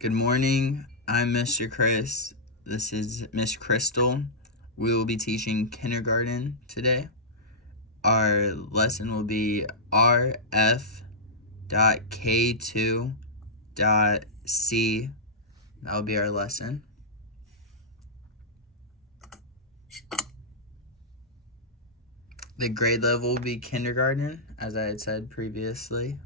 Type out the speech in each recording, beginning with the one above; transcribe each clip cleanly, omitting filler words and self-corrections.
Good morning. I'm Mr. Chris. This is Miss Crystal. We will be teaching kindergarten today. Our lesson will be rf.k2.c. That will be our lesson. The grade level will be kindergarten, as I had said previously.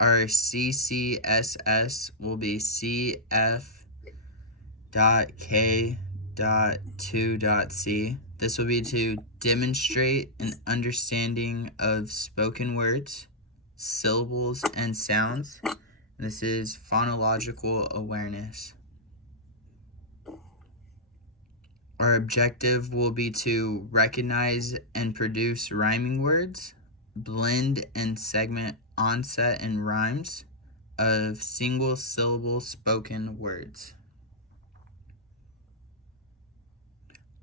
Our CCSS will be CF.K.2.C. This will be to demonstrate an understanding of spoken words, syllables, and sounds. This is phonological awareness. Our objective will be to recognize and produce rhyming words, blend and segment onset and rhymes of single syllable spoken words.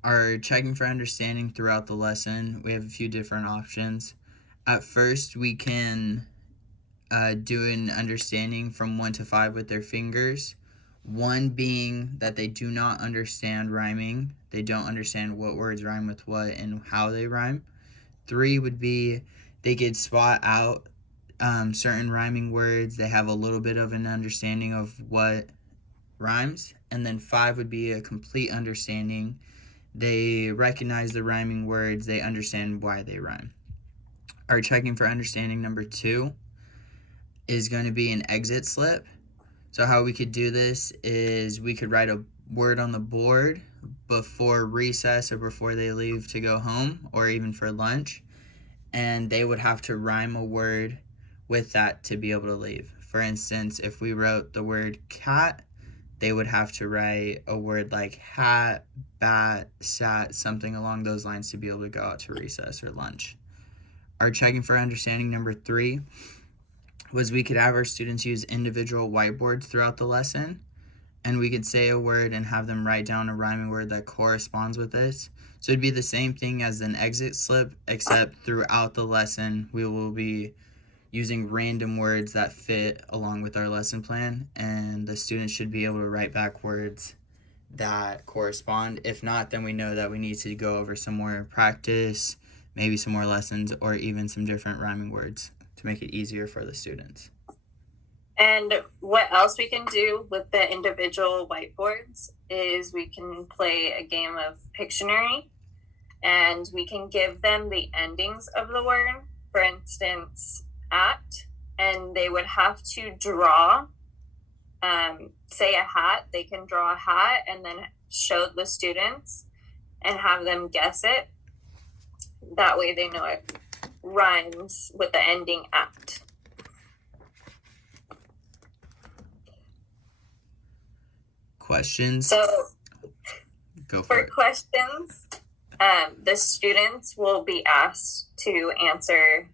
Our checking for understanding throughout the lesson, we have a few different options. At first, we can do an understanding from 1 to 5 with their fingers. 1 being that they do not understand rhyming. They don't understand what words rhyme with what and how they rhyme. 3 would be they could spot out certain rhyming words. They have a little bit of an understanding of what rhymes. And then 5 would be a complete understanding. They recognize the rhyming words. They understand why they rhyme. Our checking for understanding number 2 is going to be an exit slip. So how we could do this is we could write a word on the board before recess or before they leave to go home or even for lunch, and they would have to rhyme a word with that to be able to leave. For instance, if we wrote the word cat, they would have to write a word like hat, bat, sat, something along those lines to be able to go out to recess or lunch. Our checking for understanding number 3 was we could have our students use individual whiteboards throughout the lesson, and we could say a word and have them write down a rhyming word that corresponds with this. So it'd be the same thing as an exit slip, except throughout the lesson we will be using random words that fit along with our lesson plan, and the students should be able to write back words that correspond. If not, then we know that we need to go over some more practice, maybe some more lessons, or even some different rhyming words to make it easier for the students. And what else we can do with the individual whiteboards is we can play a game of Pictionary, and we can give them the endings of the word. For instance, at, and they would have to draw, say a hat. They can draw a hat and then show the students and have them guess it. That way they know it rhymes with the ending at. Questions? So Go for it. Questions, the students will be asked to answer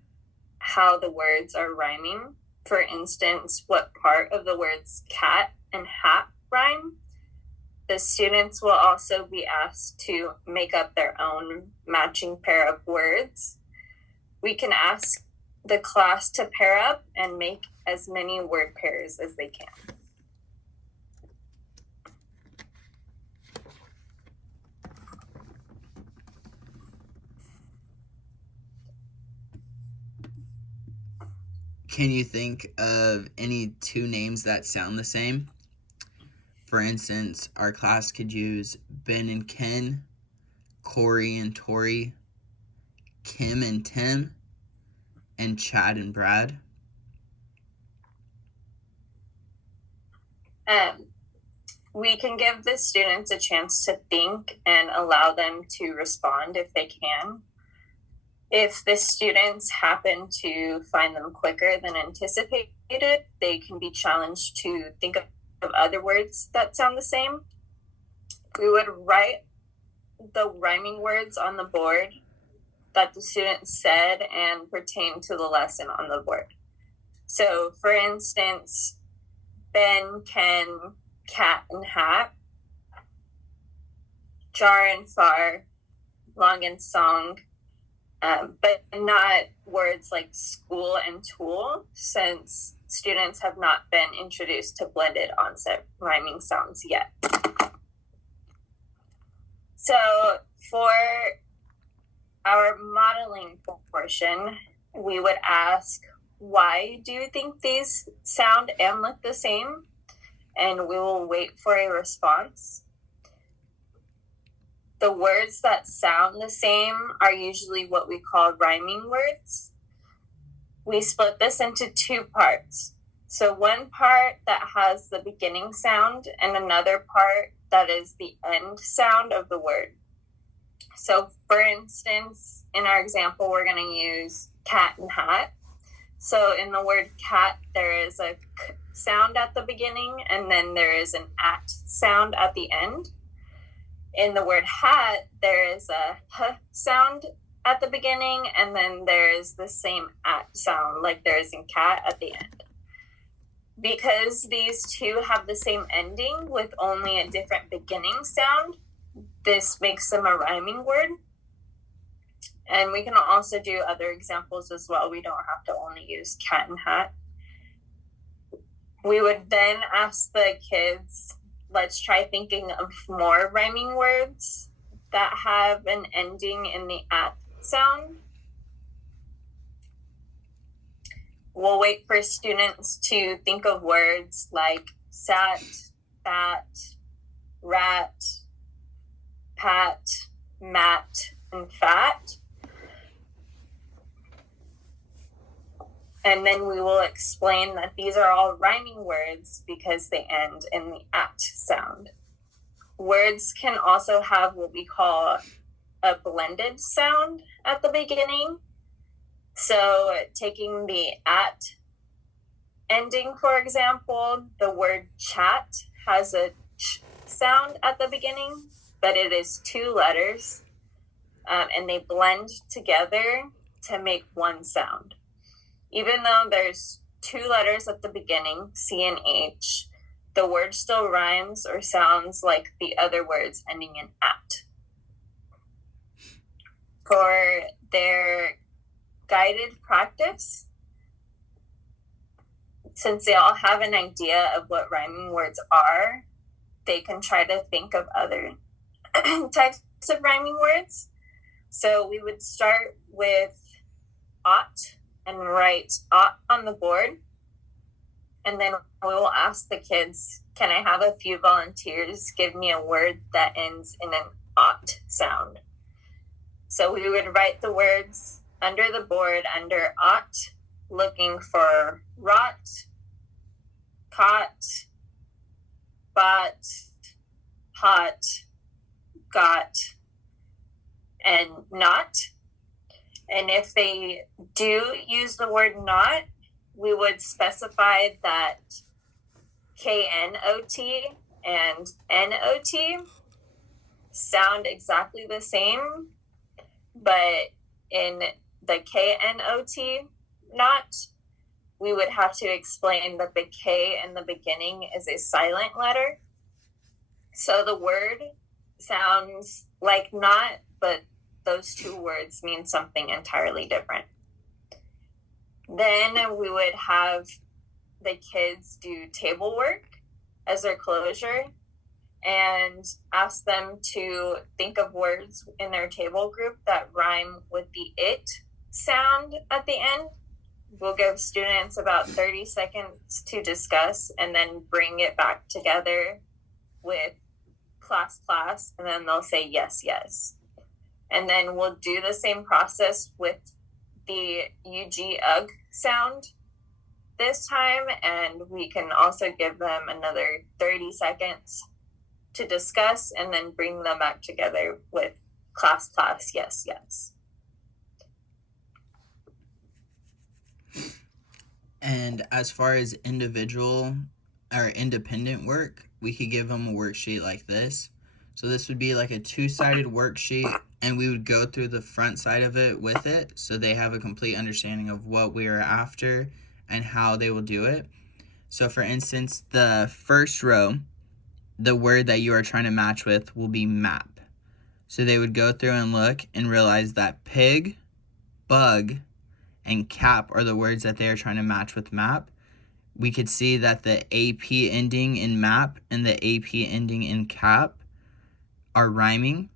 how the words are rhyming. For instance, what part of the words cat and hat rhyme. The students will also be asked to make up their own matching pair of words. We can ask the class to pair up and make as many word pairs as they can. Can you think of any 2 names that sound the same? For instance, our class could use Ben and Ken, Corey and Tori, Kim and Tim, and Chad and Brad. We can give the students a chance to think and allow them to respond if they can. If the students happen to find them quicker than anticipated, they can be challenged to think of other words that sound the same. We would write the rhyming words on the board that the students said and pertain to the lesson on the board. So, for instance, Ben, Ken, cat and hat, jar and far, long and song, but not words like school and tool, since students have not been introduced to blended onset rhyming sounds yet. So for our modeling portion, we would ask, why do you think these sound and look the same? And we will wait for a response. The words that sound the same are usually what we call rhyming words. We split this into two parts. So one part that has the beginning sound and another part that is the end sound of the word. So for instance, in our example, we're going to use cat and hat. So in the word cat, there is a k sound at the beginning, and then there is an at sound at the end. In the word hat, there is a h sound at the beginning, and then there is the same at sound like there is in cat at the end. Because these two have the same ending with only a different beginning sound, this makes them a rhyming word. And we can also do other examples as well. We don't have to only use cat and hat. We would then ask the kids, let's try thinking of more rhyming words that have an ending in the at sound. We'll wait for students to think of words like sat, bat, rat, pat, mat, and fat. And then we will explain that these are all rhyming words because they end in the at sound. Words can also have what we call a blended sound at the beginning. So taking the at ending, for example, the word chat has a ch sound at the beginning, but it is two letters, and they blend together to make one sound. Even though there's two letters at the beginning, C and H, the word still rhymes or sounds like the other words ending in at. For their guided practice, since they all have an idea of what rhyming words are, they can try to think of other types of rhyming words. So we would start with ought and write ought on the board. And then we will ask the kids, can I have a few volunteers give me a word that ends in an ought sound? So we would write the words under the board under ought, looking for rot, caught, bought, hot, got, and not. And if they do use the word not, we would specify that K-N-O-T and N-O-T sound exactly the same, but in the K-N-O-T not, we would have to explain that the K in the beginning is a silent letter. So the word sounds like not, but those two words mean something entirely different. Then we would have the kids do table work as their closure and ask them to think of words in their table group that rhyme with the it sound at the end. We'll give students about 30 seconds to discuss and then bring it back together with class, and then they'll say yes, yes. And then we'll do the same process with the UG-UG sound this time, and we can also give them another 30 seconds to discuss and then bring them back together with class, yes, yes. And as far as individual or independent work, we could give them a worksheet like this. So this would be like a two-sided worksheet, and we would go through the front side of it with it so they have a complete understanding of what we are after and how they will do it. So for instance, the first row, the word that you are trying to match with will be map. So they would go through and look and realize that pig bug and cap are the words that they are trying to match with map, we could see that the AP ending in map and the AP ending in cap are rhyming.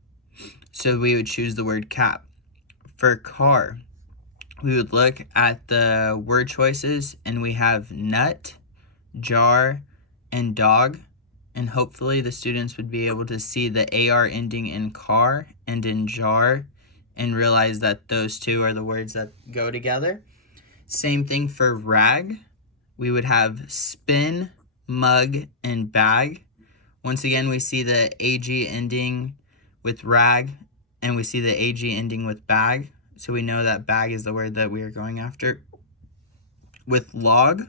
So we would choose the word cap. For car, we would look at the word choices, and we have nut, jar, and dog. And hopefully the students would be able to see the AR ending in car and in jar and realize that those two are the words that go together. Same thing for rag. We would have spin, mug, and bag. Once again, we see the AG ending with rag, and we see the AG ending with bag. So we know that bag is the word that we are going after. With log,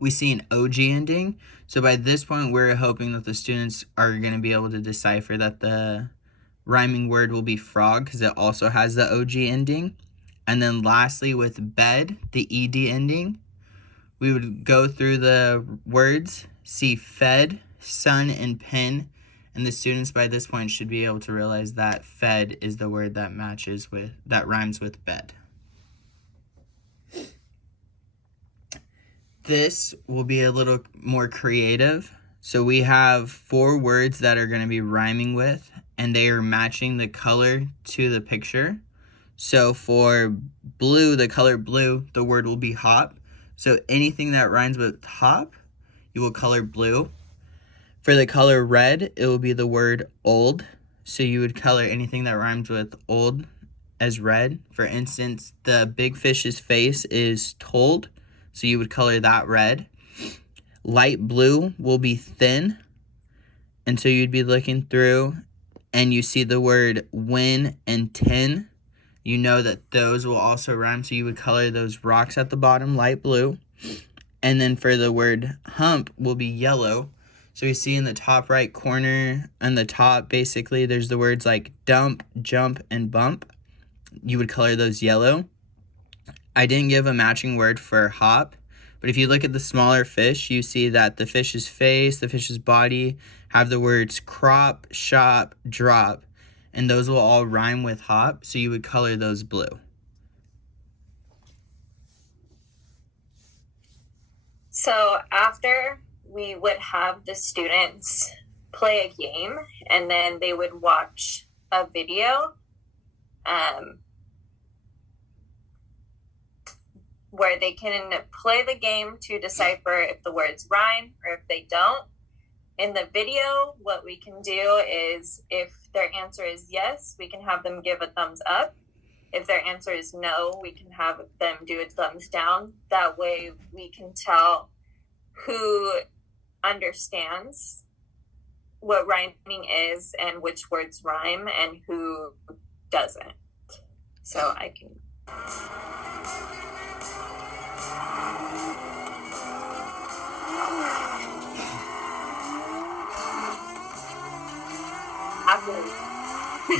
we see an OG ending. So by this point, we're hoping that the students are going to be able to decipher that the rhyming word will be frog because it also has the OG ending. And then lastly, with bed, the ED ending, we would go through the words, see fed, sun, and pen, and the students by this point should be able to realize that fed is the word that rhymes with bed. This will be a little more creative. So we have 4 words that are going to be rhyming with, and they are matching the color to the picture. So for blue, the color blue, the word will be hop. So anything that rhymes with hop, you will color blue. For the color red, it will be the word old. So you would color anything that rhymes with old as red. For instance, the big fish's face is told, so you would color that red. Light blue will be thin, and so you'd be looking through and you see the word win and tin. You know that those will also rhyme, so you would color those rocks at the bottom light blue. And then for the word hump will be yellow. So you see in the top right corner, on the top, basically, there's the words like dump, jump, and bump. You would color those yellow. I didn't give a matching word for hop, but if you look at the smaller fish, you see that the fish's face, the fish's body have the words crop, shop, drop, and those will all rhyme with hop, so you would color those blue. So after we would have the students play a game, and then they would watch a video where they can play the game to decipher if the words rhyme or if they don't. In the video, what we can do is if their answer is yes, we can have them give a thumbs up. If their answer is no, we can have them do a thumbs down. That way we can tell who understands what rhyming is and which words rhyme and who doesn't. So I can.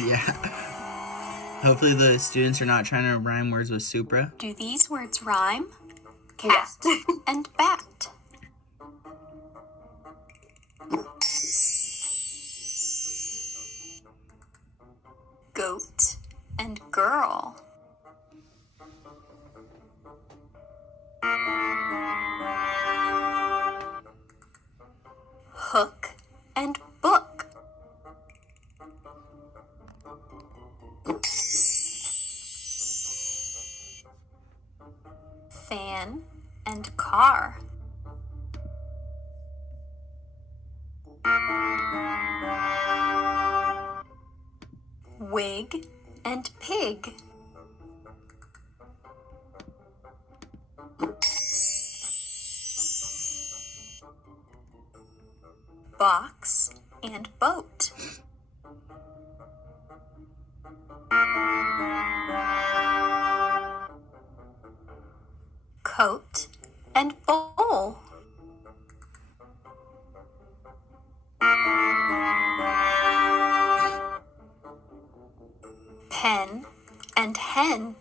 Yeah. Hopefully the students are not trying to rhyme words with supra. Do these words rhyme? Cat and bat. Goat and girl. Hook and book. Fan and car. Wig and pig. Box and boat. Coat and bowl. Pen and hen.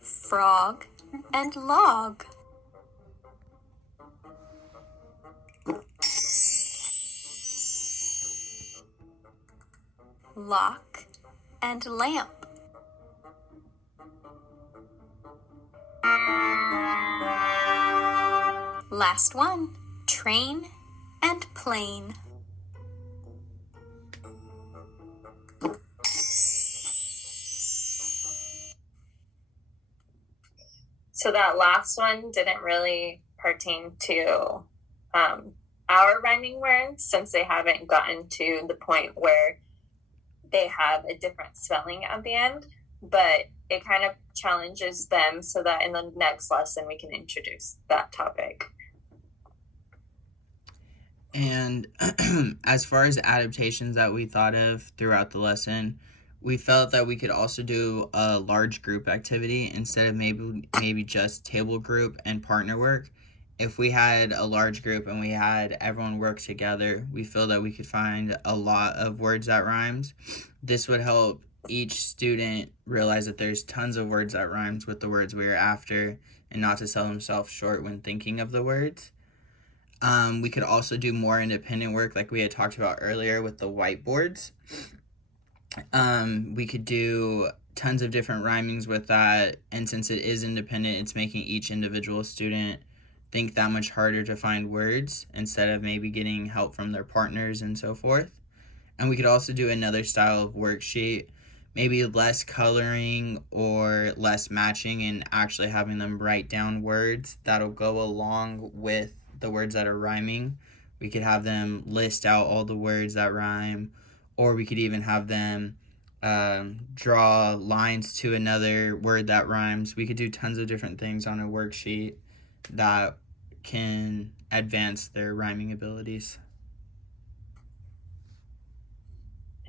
Frog and log. lock, and lamp. Last one, train and plane. So that last one didn't really pertain to our rhyming words, since they haven't gotten to the point where they have a different spelling at the end, but it kind of challenges them so that in the next lesson we can introduce that topic. And as far as adaptations that we thought of throughout the lesson, we felt that we could also do a large group activity instead of maybe just table group and partner work. If we had a large group and we had everyone work together, we feel that we could find a lot of words that rhymes. This would help each student realize that there's tons of words that rhymes with the words we are after, and not to sell themselves short when thinking of the words. We could also do more independent work like we had talked about earlier with the whiteboards. We could do tons of different rhymings with that, and since it is independent, it's making each individual student think that much harder to find words instead of maybe getting help from their partners and so forth. And we could also do another style of worksheet, maybe less coloring or less matching, and actually having them write down words that'll go along with the words that are rhyming. We could have them list out all the words that rhyme, or we could even have them draw lines to another word that rhymes. We could do tons of different things on a worksheet that can advance their rhyming abilities.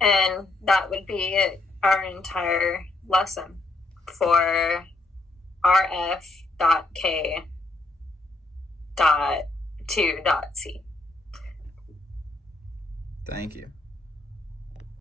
And that would be our entire lesson for rf.k.2.c. Thank you.